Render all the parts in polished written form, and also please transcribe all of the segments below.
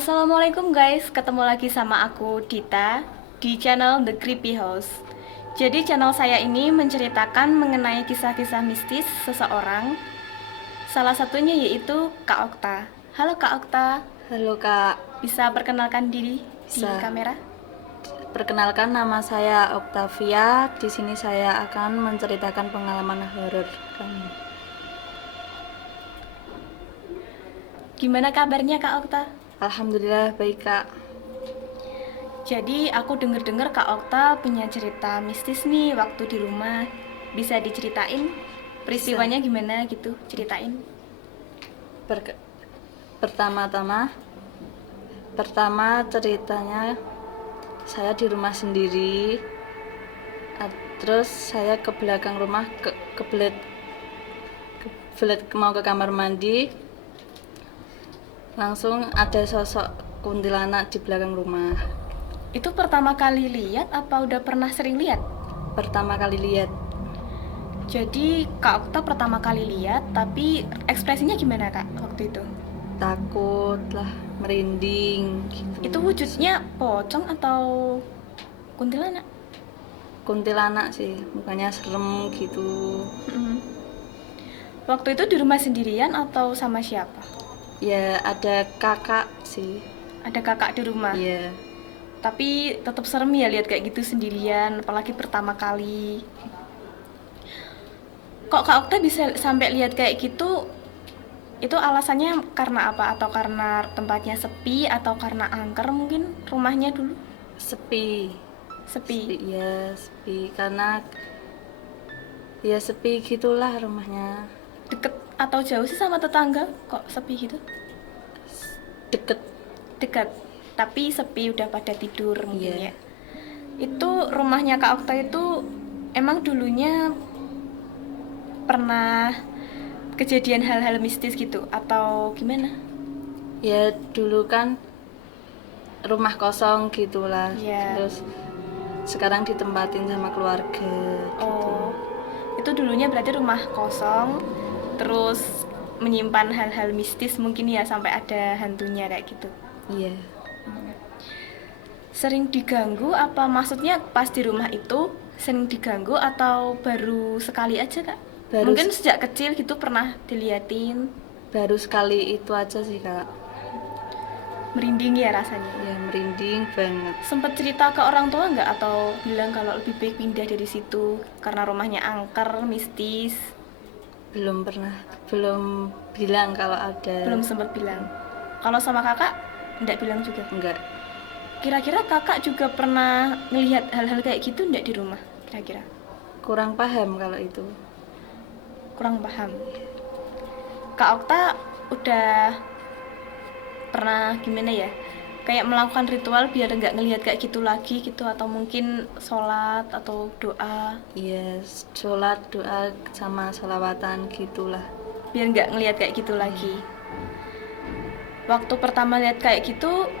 Assalamualaikum guys, ketemu lagi sama aku Dita di channel The Creepy House. Jadi channel saya ini menceritakan mengenai kisah-kisah mistis seseorang. Salah satunya yaitu Kak Okta. Halo Kak Okta, Halo Kak, bisa perkenalkan diri di Bisa. kamera? perkenalkan nama saya Oktavia. Di sini saya akan menceritakan pengalaman horor kami. Gimana kabarnya Kak Okta? Alhamdulillah baik Kak. Jadi aku denger-dengar Kak Okta punya cerita mistis nih waktu di rumah. Bisa diceritain peristiwanya gimana gitu, ceritain. Perke- Pertama ceritanya saya di rumah sendiri. Terus saya ke belakang rumah kebelet mau ke kamar mandi. Langsung ada sosok kuntilanak di belakang rumah. Itu pertama kali lihat apa udah pernah sering lihat? Pertama kali lihat. Jadi Kak Okta pertama kali lihat, tapi ekspresinya gimana Kak waktu itu? Takut lah, merinding gitu. Itu wujudnya pocong atau kuntilanak? Kuntilanak sih, mukanya serem gitu. Waktu itu di rumah sendirian atau sama siapa? Ya ada kakak sih. Ada kakak di rumah. Iya. Tapi tetap serem ya lihat kayak gitu sendirian, apalagi pertama kali. Kok Kak Okta bisa sampai lihat kayak gitu? Itu alasannya karena apa? Atau karena tempatnya sepi atau karena angker mungkin rumahnya dulu? Sepi. Sepi. Iya, sepi karena ya sepi gitulah rumahnya. Deket atau jauh sih sama tetangga? Kok sepi gitu? Deket. Dekat, tapi sepi, udah pada tidur mungkin Iya. ya. Itu rumahnya Kak Okta itu emang dulunya pernah kejadian hal-hal mistis gitu atau gimana? Ya dulu kan rumah kosong gitulah. Iya. Terus sekarang ditempatin sama keluarga. Oh, itu dulunya berarti rumah kosong, terus menyimpan hal-hal mistis mungkin ya sampai ada hantunya kayak gitu. Iya. Sering diganggu apa maksudnya pas di rumah itu sering diganggu atau baru sekali aja Kak? Baru Mungkin sejak kecil gitu pernah diliatin, Baru sekali itu aja sih Kak. merinding ya rasanya. Ya merinding banget. Sempet cerita ke orang tua nggak atau bilang kalau lebih baik pindah dari situ karena rumahnya angker, mistis? Belum bilang kalau ada. Belum sempet bilang. Kalau sama kakak nggak bilang juga. Enggak. Kira-kira kakak juga pernah ngelihat hal-hal kayak gitu nggak di rumah? Kira-kira Kurang paham kalau itu. kurang paham. Kak Okta udah pernah gimana ya? Kayak melakukan ritual biar nggak ngelihat kayak gitu lagi gitu atau mungkin sholat atau doa Iya, sholat, doa sama sholawatan gitulah. biar nggak ngelihat kayak gitu lagi. Waktu pertama lihat kayak gitu,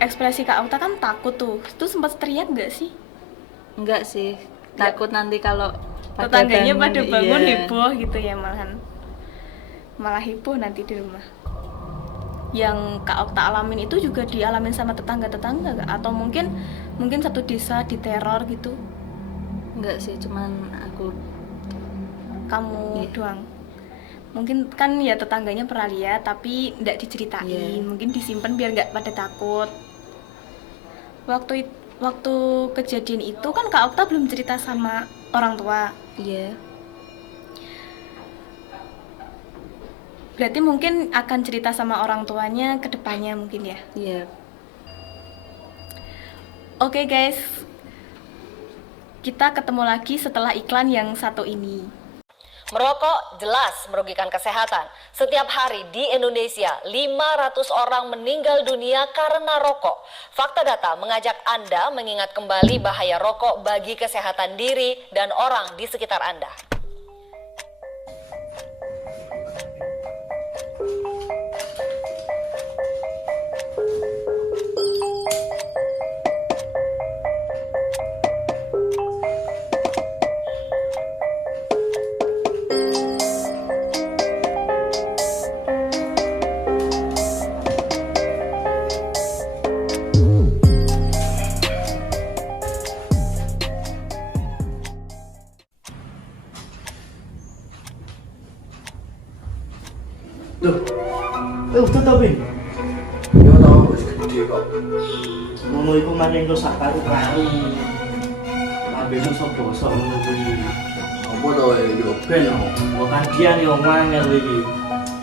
ekspresi Kak Okta kan takut tuh. Itu sempat teriak nggak sih? Enggak sih. Takut nanti kalau Tetangganya pada bangun iya. heboh gitu ya malahan. Malah heboh nanti di rumah. Yang Kak Okta alamin itu juga dialamin sama tetangga-tetangga gak? Atau mungkin satu desa diteror gitu, Enggak sih, cuman aku. kamu Iya. doang? Mungkin kan ya tetangganya pernah lihat tapi nggak diceritain, Iya. mungkin disimpan biar nggak pada takut. Waktu kejadian itu kan Kak Okta belum cerita sama orang tua. Iya. Berarti mungkin akan cerita sama orang tuanya ke depannya mungkin ya. Iya. Oke guys, kita ketemu lagi setelah iklan yang satu ini. Merokok jelas merugikan kesehatan. Setiap hari di Indonesia, 500 orang meninggal dunia karena rokok. Fakta data mengajak Anda mengingat kembali bahaya rokok bagi kesehatan diri dan orang di sekitar Anda. Loh, udah tau Bin? Ya tau wis gede kok. Ngono iku maning kok sak karu-karu. Lambene sok bosok ngono kuwi. Apa to yo Ben, kok kadian yo mangel iki.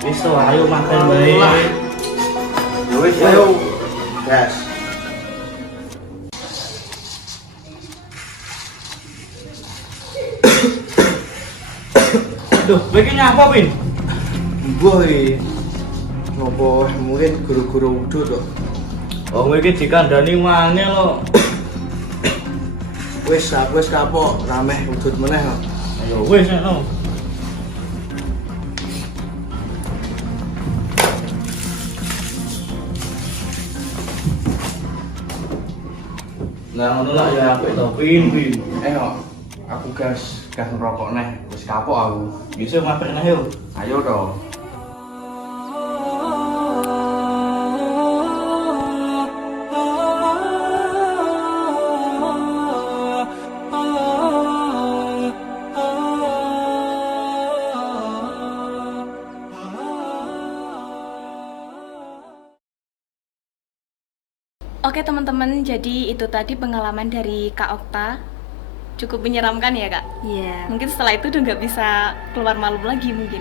Wis to ayo makan bae. Ya wis ayo. Gas. Loh, kowe iki nyapa, Bin? Mbah iki. Ngopo mungkin guru-guru udah to. Oh, kowe iki dikandani mangel lo. Wis aku wis kapok rameh wujud meneh kok. Ayo wis no. Nah, ngono lah ya apik to, Bin. Kok aku gas ngerokok neh wis kapok aku. Bisa ngapik neh yo. Ayo to. Oke teman-teman, jadi itu tadi pengalaman dari Kak Okta. Cukup menyeramkan ya Kak? Iya. Mungkin setelah itu udah nggak bisa keluar malam lagi mungkin.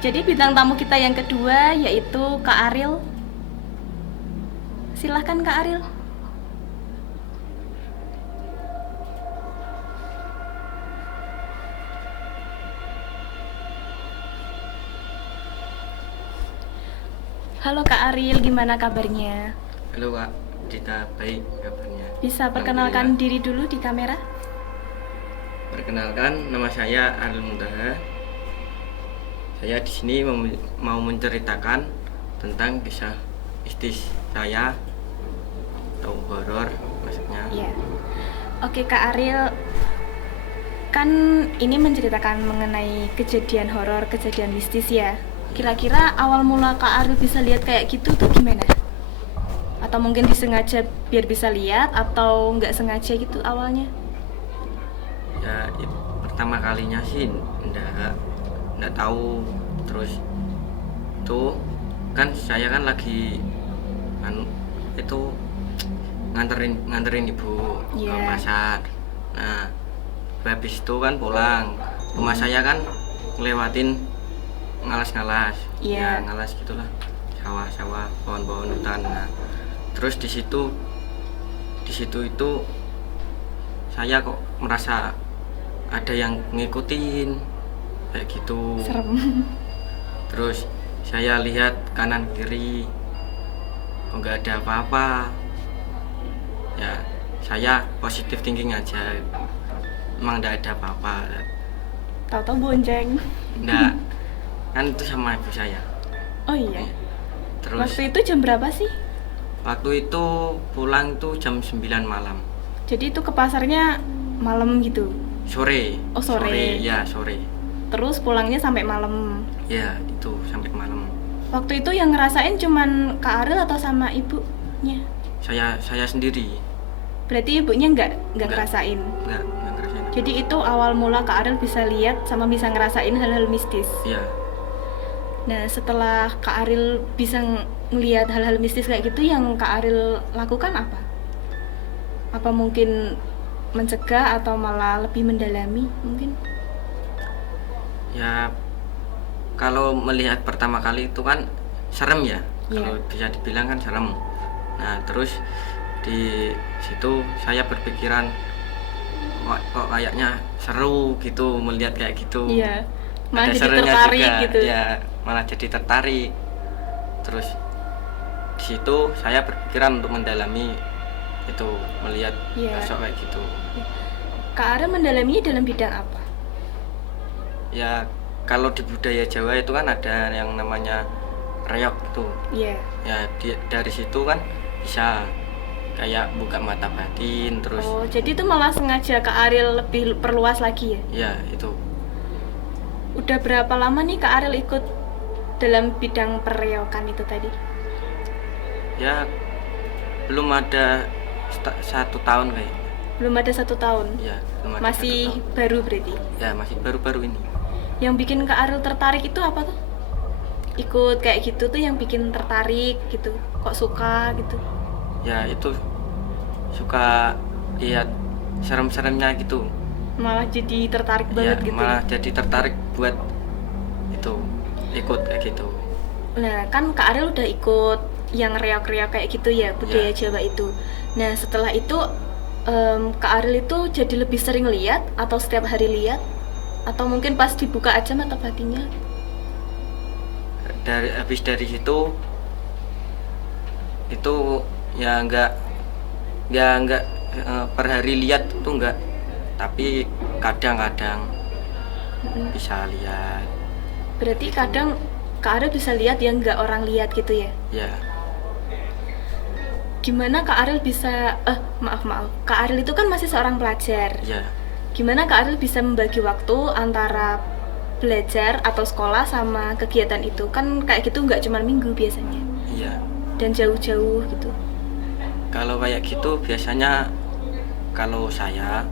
Jadi bintang tamu kita yang kedua yaitu Kak Ariel. Silahkan Kak Ariel. Halo Kak Ariel, gimana kabarnya? Halo Kak, Dita, baik kabarnya. Bisa perkenalkan diri dulu di kamera? Perkenalkan, nama saya Ariel Muntaha. Saya di sini mau menceritakan tentang kisah mistis saya atau horor maksudnya. Iya. Oke Kak Ariel, kan ini menceritakan mengenai kejadian horor, kejadian mistis ya. Kira-kira awal mula Kak Ariel bisa lihat kayak gitu tuh gimana? Atau mungkin disengaja biar bisa lihat atau nggak sengaja gitu awalnya? Ya, pertama kalinya sih enggak tahu. Terus itu kan saya kan lagi itu nganterin ibu ke Iya. pasar. Nah, habis itu kan pulang. Rumah saya kan ngelewatin ngalas-ngalas. Iya. Ya, ngalas gitulah. Sawah-sawah, pohon-pohon hutan. Nah, terus di situ itu saya kok merasa ada yang ngikutin kayak gitu. Serem. Terus saya lihat kanan kiri kok nggak ada apa-apa. Ya saya positif thinking aja, emang nggak ada apa-apa. Tahu-tahu bonceng. Nggak, kan itu sama ibu saya. Oh iya. Terus Waktu itu jam berapa sih? waktu itu pulang tuh jam 9 malam. Jadi itu ke pasarnya malam gitu. Sore. Oh, sore. Ya, sore. Terus pulangnya sampai malam. Ya, itu sampai malam. Waktu itu yang ngerasain cuman Kak Ariel atau sama ibunya? Saya sendiri. Berarti ibunya nggak Nggak. ngerasain. Nggak ngerasain. Jadi itu awal mula Kak Ariel bisa lihat sama bisa ngerasain hal-hal mistis. Iya. Nah setelah Kak Ariel bisa ngelihat hal-hal mistis kayak gitu, yang Kak Ariel lakukan apa? Apa mungkin mencegah atau malah lebih mendalami mungkin? Ya, kalau melihat pertama kali itu kan serem ya. Iya. Kalau bisa dibilang kan serem. Nah, terus di situ saya berpikiran kok kayaknya seru gitu melihat kayak gitu. Iya. Malah Ada jadi serunya tertarik juga, gitu. ya malah jadi tertarik. Terus di situ saya berpikiran untuk mendalami itu, melihat Iya. sosok kayak gitu. Kak Ariel mendalaminya dalam bidang apa? Ya kalau di budaya Jawa itu kan ada yang namanya reok itu. Iya. Ya dari situ kan bisa kayak buka mata batin terus. Oh, jadi itu malah sengaja Kak Ariel lebih perluas lagi ya? Ya itu. Udah berapa lama nih Kak Ariel ikut dalam bidang pereokan itu tadi? Ya belum ada 1 tahun kayak. Belum ada 1 tahun? Ya belum ada Masih 1 tahun. baru berarti? Ya masih baru-baru ini. Yang bikin Kak Ariel tertarik itu apa tuh? ikut kayak gitu tuh yang bikin tertarik gitu? Kok suka gitu? Ya itu suka lihat serem-seremnya gitu. Malah jadi tertarik banget Ya gitu. malah jadi tertarik buat itu ikut kayak gitu. Nah, kan Kak Ariel udah ikut yang reok-reok kayak gitu ya, budaya Ya. Jawa itu. Nah, setelah itu Kak Ariel itu jadi lebih sering lihat atau setiap hari lihat? Atau mungkin pas dibuka aja mata batinnya? Habis dari situ itu ya enggak per hari lihat tuh enggak, tapi kadang-kadang bisa lihat. Berarti kadang Kak Ariel bisa lihat yang nggak orang lihat gitu ya? Ya Gimana Kak Ariel bisa, maaf, Kak Ariel itu kan masih seorang pelajar. ya Gimana Kak Ariel bisa membagi waktu antara belajar atau sekolah sama kegiatan itu? Kan kayak gitu nggak cuma minggu biasanya, iya. dan jauh-jauh gitu. Kalau kayak gitu biasanya kalau saya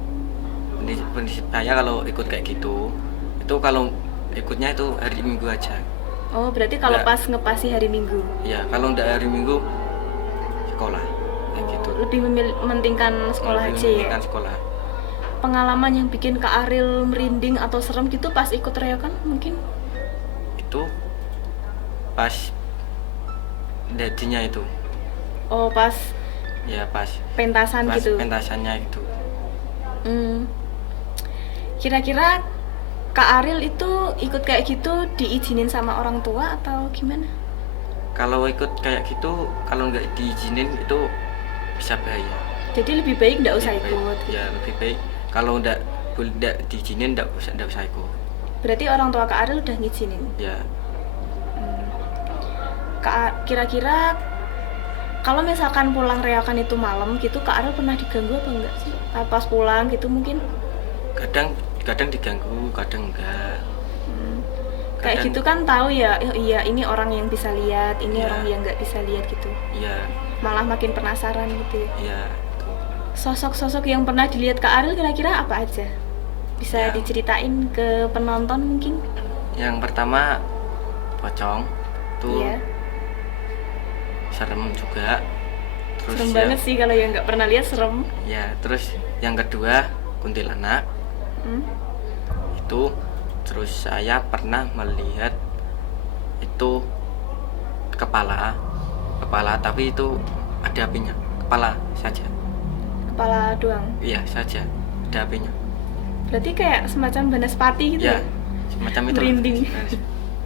prinsip saya kalau ikut kayak gitu itu kalau ikutnya itu hari Minggu aja. Oh, berarti kalau Nggak. pas ngepasi hari Minggu. Ya kalau enggak hari Minggu sekolah kayak gitu. Lebih mementingkan sekolah Lebih aja ya? mementingkan sekolah. Pengalaman yang bikin Kak Ariel merinding atau serem gitu pas ikut reokan mungkin? Itu pas dadinya itu Oh, pas ya pas pentasan gitu? pentasannya itu. Hmm. Kira-kira Kak Ariel itu ikut kayak gitu diizinin sama orang tua atau gimana? Kalau ikut kayak gitu kalau nggak diizinin itu bisa bahaya. Jadi lebih baik nggak usah Lebih baik- ikut gitu. Ya lebih baik kalau nggak diizinin nggak usah ikut. Berarti orang tua Kak Ariel udah ngizinin. Ya Kira-kira kalau misalkan pulang reakan itu malam gitu, Kak Ariel pernah diganggu apa enggak sih? Pas pulang gitu mungkin? kadang diganggu kadang enggak. Kayak Kadang- gitu kan tahu ya, oh iya ini orang yang bisa lihat, ini Iya. orang yang nggak bisa lihat gitu. Ya Malah makin penasaran gitu ya. ya Sosok-sosok yang pernah dilihat Kak Ariel kira-kira apa aja? Bisa Ya. diceritain ke penonton mungkin? yang pertama pocong tuh Iya. serem juga. Terus Serem yang- banget sih kalau yang nggak pernah lihat serem. Ya, terus yang kedua kuntilanak Hmm? itu. Terus saya pernah melihat itu kepala tapi itu ada apinya, kepala saja. Kepala doang. Iya saja ada apinya. Berarti kayak semacam Banaspati gitu Ya ya? semacam itu. Merinding.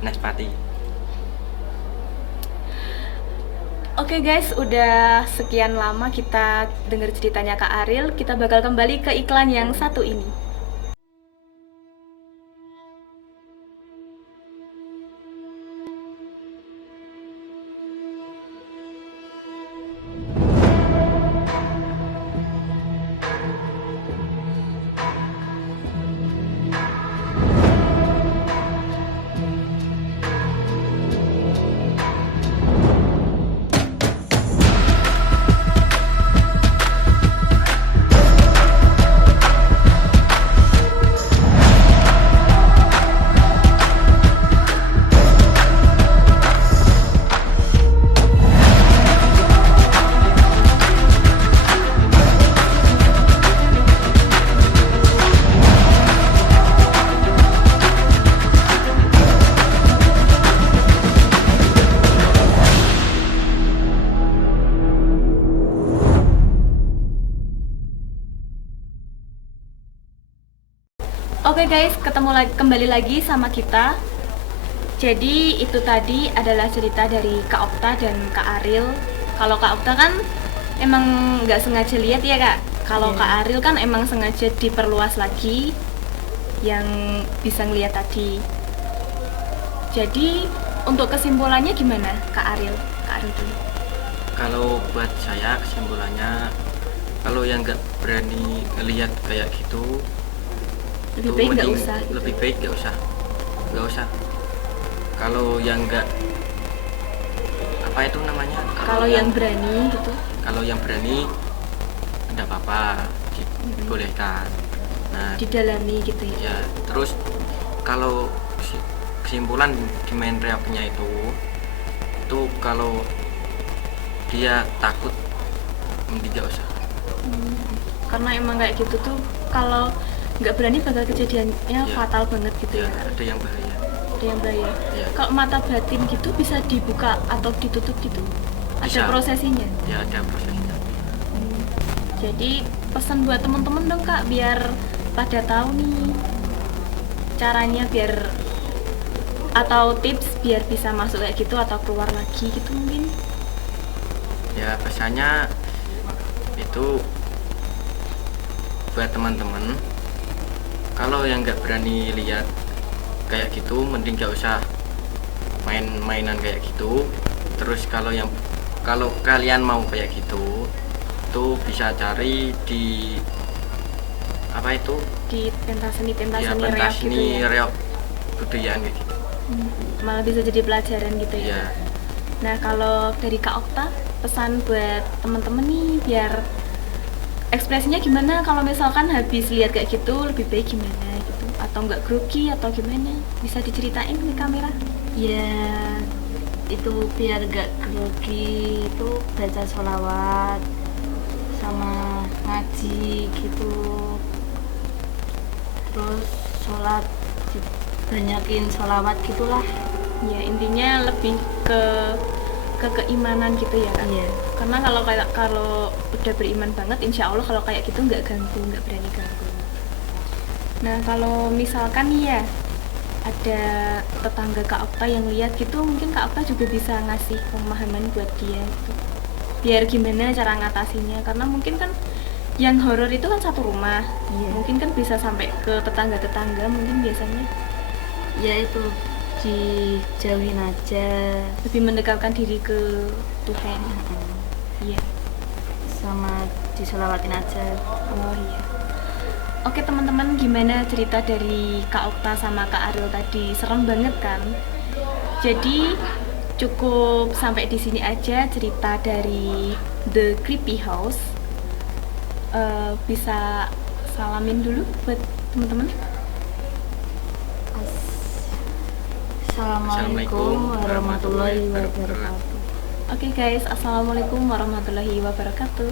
Naspati. Oke guys, udah sekian lama kita dengar ceritanya Kak Ariel. Kita bakal kembali ke iklan yang satu ini. Oke guys, kembali lagi sama kita. Jadi itu tadi adalah cerita dari Kak Okta dan Kak Ariel. Kalau Kak Okta kan emang nggak sengaja lihat ya Kak. Kalau Iya. Kak Ariel kan emang sengaja diperluas lagi yang bisa ngeliat tadi. Jadi untuk kesimpulannya gimana Kak Ariel? Kak Ariel dulu. Kalau buat saya kesimpulannya, kalau yang nggak berani ngelihat kayak gitu Lebih itu baik nggak mending- usah gitu. lebih baik nggak usah. Kalau yang nggak apa itu namanya, Kalau yang berani gitu. kalau yang berani tidak apa-apa, dibolehkan. Nah Didalami gitu ya. ya terus kalau kesimpulan di main reoknya itu kalau dia takut mending gak usah. Karena emang kayak gitu tuh kalau nggak berani bakal kejadiannya Iya. fatal banget gitu Ya, ya. ada yang bahaya. Ada yang bahaya. Iya. Kalau mata batin gitu bisa dibuka atau ditutup gitu. Ada Bisa. prosesinya. Ya ada prosesnya. Jadi pesan buat temen-temen dong Kak, biar pada tahu nih caranya biar atau tips biar bisa masuk kayak gitu atau keluar lagi gitu mungkin. Ya pesannya itu buat teman-teman, kalau yang nggak berani lihat kayak gitu mending gak usah mainan kayak gitu. Terus kalau kalian mau kayak gitu tuh bisa cari di apa itu Di pentas seni ya reok pentas gitu seni ya. reok budayaan kayak gitu. Malah bisa jadi pelajaran gitu ya. Ya Nah kalau dari Kak Okta, pesan buat temen-temen nih biar ekspresinya gimana kalau misalkan habis lihat kayak gitu, lebih baik gimana gitu, atau nggak grogi atau gimana, bisa diceritain ke kamera? Ya itu biar gak grogi itu baca sholawat sama ngaji gitu, terus sholat banyakin sholawat gitulah. Ya intinya lebih ke keimanan gitu ya kan? Iya. Karena kalau udah beriman banget, insya Allah kalau kayak gitu nggak ganggu, nggak berani ganggu. Nah kalau misalkan nih ya ada tetangga Kak Okta yang lihat gitu, mungkin Kak Okta juga bisa ngasih pemahaman buat dia gitu. Biar gimana cara ngatasinnya, karena mungkin kan yang horor itu kan satu rumah. Iya. Mungkin kan bisa sampai ke tetangga-tetangga mungkin biasanya Ya itu dijauhin aja lebih mendekatkan diri ke Tuhan. Iya. sama disolawatin aja. Oh iya. Oke teman-teman, gimana cerita dari Kak Okta sama Kak Ariel tadi? Serem banget kan? Jadi cukup sampai di sini aja cerita dari The Creepy House. Bisa salamin dulu buat teman-teman. Assalamualaikum warahmatullahi wabarakatuh. Oke guys, assalamualaikum warahmatullahi wabarakatuh.